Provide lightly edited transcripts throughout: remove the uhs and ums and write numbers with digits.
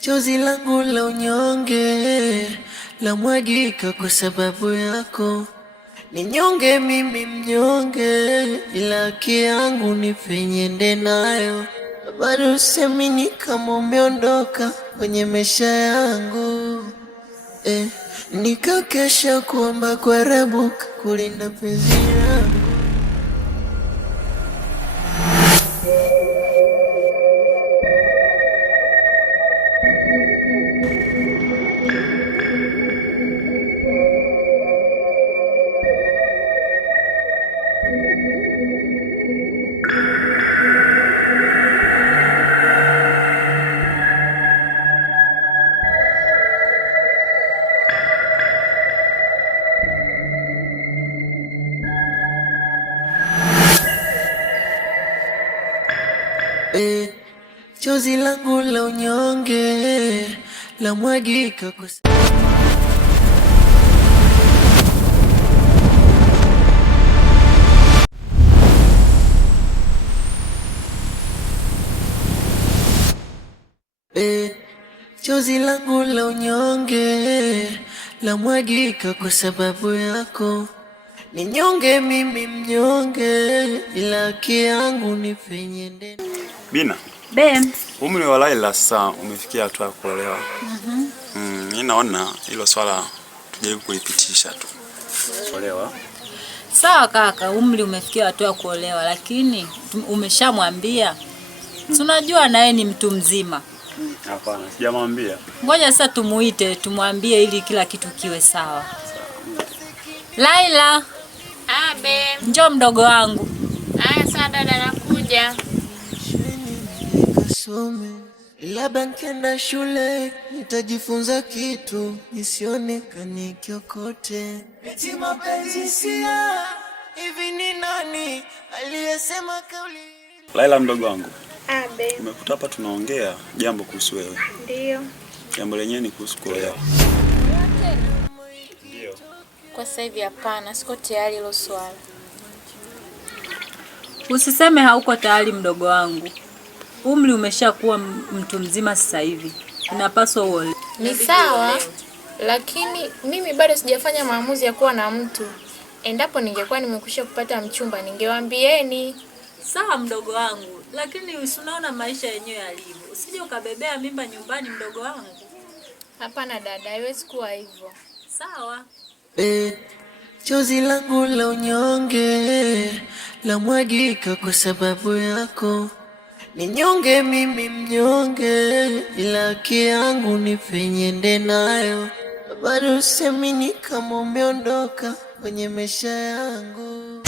Chozi langu la unyonge la mwagika kwa sababu yako. Ni nyonge mimi mnyonge, ila haki yangu nipenye nde nayo. Bado usiamini kama umeondoka kwenye maisha yangu. Nikakesha kuomba kwa Rabuka kulinda penzi langu. Chozi langu la unyonge la mwagika kwa chozi langu la unyonge la mwagika kwa sababu yako. Ni nyonge mimi mnyonge, ila haki yangu nipenye nde. Bina. Umri wa Laila sasa umefikia hatua ya kuolewa. Mimi naona hilo swala tujaribu kulipitisha tu. Kuolewa. Sawa kaka, umri umefikia hatua ya kuolewa, lakini umeshamwambia? Tunajua naye ni mtu mzima. Hapana, sijamwambia. Ngoja sasa tumuite, tumwambie ili kila kitu kiwe sawa. Laila. Abe. Njoo mdogo wangu. Aya sasa dada nakuja. Labda nikienda shule nitajifunza kitu nisionekane kiokote. Eti mapenzi sia hivi, ni nani aliyesema kauli? Laila mdogo wangu. Abe. Umekuta hapa tunaongea jambo kuhusu wewe. Ndio. Jambo lenyewe ni kuhusu kuolewa. Ndio. Kwa sasa hivi hapana, siko tayari hilo swala. Usiseme hauko tayari mdogo wangu. Umri umeshakuwa mtu mzima sasa hivi. Unapaswa uolewe. Ni sawa, lakini mimi bado sijafanya maamuzi ya kuwa na mtu. Endapo ningekuwa nimekwisha kupata mchumba ningewaambieni. Sawa mdogo wangu, lakini unaona maisha yenyewe yalivyo. Usije ukabebea mimba nyumbani mdogo wangu. Hapana dada, haiwezi kuwa hivyo. Sawa. Chozi langu la unyonge la mwagika kwa sababu yako. Ni nyonge mimi mnyonge, ila haki yangu nipenye nde nayo. Bado usiamini kama umeondoka kwenye maisha yangu.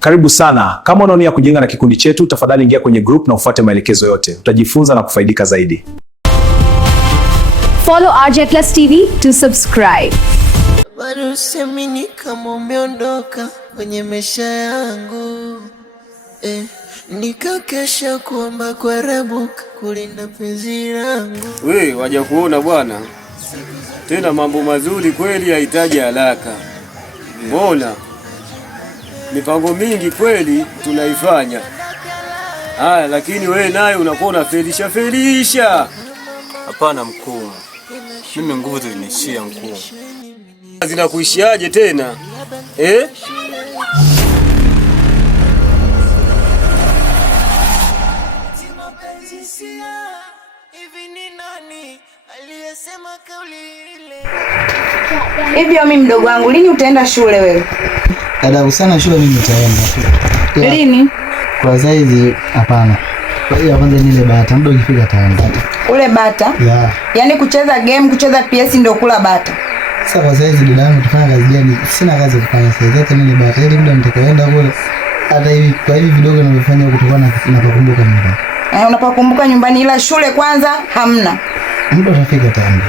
Karibu sana. Kama unaonia kujiunga na kikundi chetu, tafadhali ingia kwenye group na ufuate maelekezo yote. Utajifunza na kufaidika zaidi. Follow RJ Plus TV to subscribe. Bado usiamini kama umeondoka kwenye maisha yangu. Nikakesha kuomba kwa Rabuka kulinda penzi langu. We, waja kuona bwana. Tena mambo mazuri kweli yahitaji haraka. Mbona mipango mingi kweli tunaifanya. Lakini we naye unakuwa unafelisha. Hapana mkuu. Mimi nguvu zilinishia mkuu. Zinakuishiaje tena? Hivi mimi mdogo wangu, lini utaenda shule wewe? Dada usana shule mimi nitaenda. Lini? Kwa saizi hapana. Kwa hiyo kwanza nile bata, muda ukifika taenda. Ule bata? Yeah. Yaani kucheza game, kucheza PS ndio kula bata. Sasa kwa saizi dada yangu tufanya kazi gani? Sina kazi kufanya saizi. Hata mimi bado ile muda nitakaenda kule. Hata hivi kwa hivi vidogo nimefanya kutokana na napakumbuka nyumbani. Unapakumbuka nyumbani ila shule kwanza hamna. Muda utafika tena.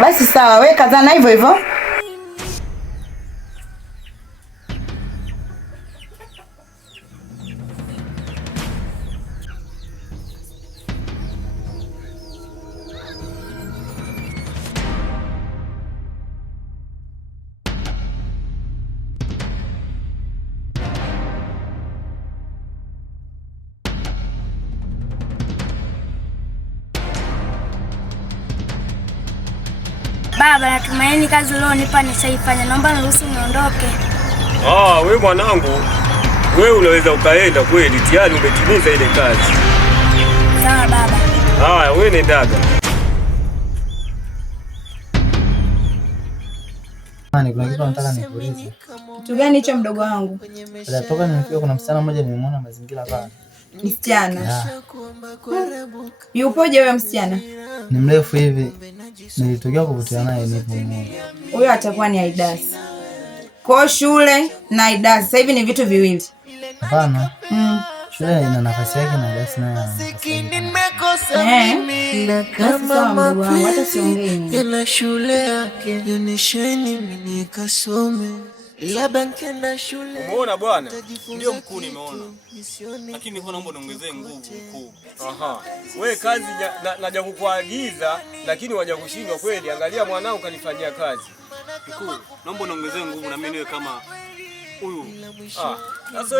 Basi sawa, wewe kazana hivyo hivyo. Baba, natumaini kazi ulionipa nisaifanya. Naomba niruhusu niondoke. Wewe mwanangu, wewe unaweza ukaenda kweli, tayari umetimiza ile kazi. Sawa baba. Wewe nendaga. Kuna kitu nataka nikuulize. Kitu gani hicho mdogo wangu? Toka nimefika kuna msichana mmoja nimemuona mazingira pale. Msichana? Yupoje wewe msichana? Ni mrefu hivi. Nilitokea kuvutia naye nipo mmoja. Huyo atakuwa ni Aidas. Kwa shule na Aidas sasa hivi ni vitu viwili. Hapana. Shule ina nafasi yake na Aidas naye ana nafasi. Na kama mapenzi yana shule yake, yonesheni mimi nikasome. Labda nkienda shule. Umeona bwana? Ndio mkuu nimeona. Lakini nilikuwa naomba niongezee nguvu mkuu. Wewe kazi naja kukuagiza lakini waja kushindwa kweli. Angalia mwanao kanifanyia kazi. Mkuu, naomba niongezee nguvu na mimi niwe kama huyu. Sasa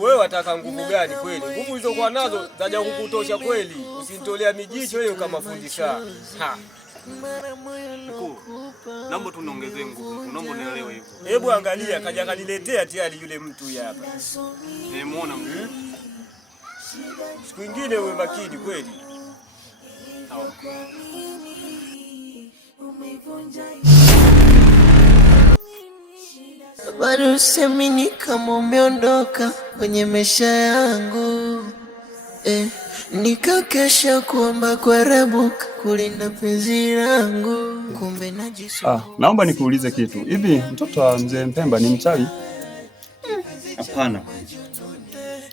wewe wataka nguvu gani kweli? Nguvu hizo kwa nazo zaja kukutosha kweli. Usinitolea mijicho wewe kama fundi saa. Mkuu, naomba tunaongezee nguvu. Naomba nielewe hivyo. Hebu angalia kaja kaniletea tayari yule mtu hapa. Nimeona mkuu. Siku nyingine uwe makini kweli. Bado usiamini kama umeondoka kwenye maisha yangu. Nikakesha kuomba kwa Rabuka kulinda penzi langu. Kumbe najisumbua. Naomba nikuulize kitu. Hivi mtoto wa mzee Mpemba ni mchawi? Hapana.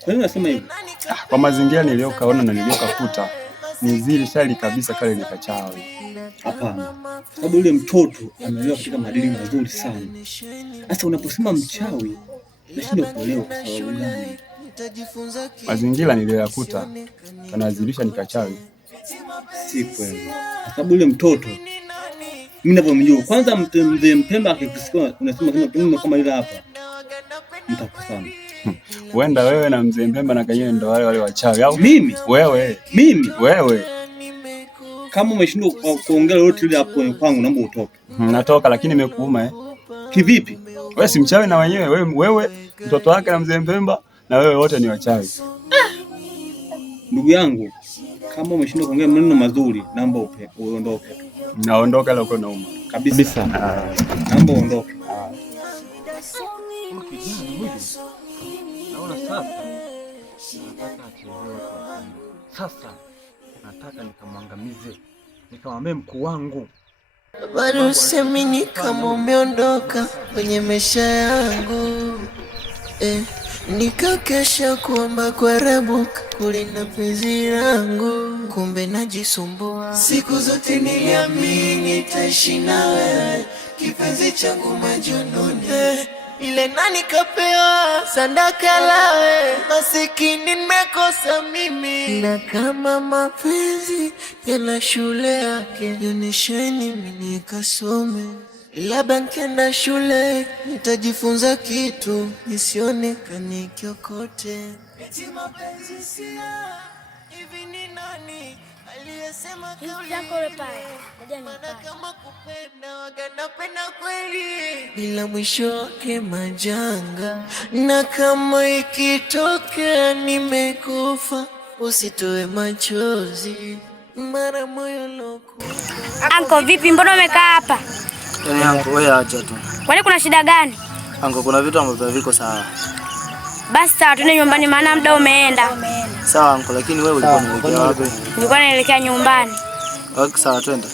Kwa nini unasema hivyo? Kwa mazingira niliyokaona na niliyokakuta ni zile shali kabisa kale ni kachawi. Hapana. Sababu yule mtoto amelelewa katika maadili mazuri sana. Sasa unaposema mchawi, nashindwa kuelewa kwa sababu gani? Mazingira niliyoyakuta kanazilisha ni kachawi. Si kweli. Sababu yule mtoto mimi ninavyomjua, kwanza mzee Mpemba akikusikia unasema kama ile hapa. Mtakosana. Huenda wewe na mzee Mpemba na Kanyene ndo wale wachawi au mimi? Wewe. Kama umeshindwa kuongea lolote ile hapo kwangu naomba utoke. Natoka lakini nimekuuma Kivipi? Wewe si mchawi na wewe mtoto wake na mzee Mpemba na wewe wote ni wachawi. Ndugu yangu, kama umeshindwa kuongea maneno mazuri naomba uondoke. Naondoka leo kwa nauma. Kabisa. Naomba uondoke. Sasa nataka nikamwangamize, nikamwambie mkuu wangu. Bado usiamini kama umeondoka kwenye maisha yangu. Nikakesha kuomba kwa Rabuka kulinda penzi langu. Kumbe najisumbua. Siku zote niliamini nitaishi nawe, kipenzi changu majununi. Ile nani kapewa sandaka lawe, masikini nimekosa mimi. Na kama mapenzi yana shule yake, yonesheni mimi nikasome. Labda nkienda shule nitajifunza kitu, nisionekane kiokote. Eti mapenzi sia hivi ni nani aliyesema kauli kama kupenda waganapenda kweli bila mwisho wake majanga. Na kama ikitokea nimekufa usitoe machozi, mara moyo loko. Anko vipi, mbona umekaa hapa? Anko wewe acha tu. Kwani kuna shida gani? Anko kuna vitu ambavyo viko sawa. Basi sawa, tuende nyumbani maana muda umeenda. Sawa anko, lakini wewe ulikuwa unaelekea wapi? Nilikuwa naelekea nyumbani. Okay, sawa twende.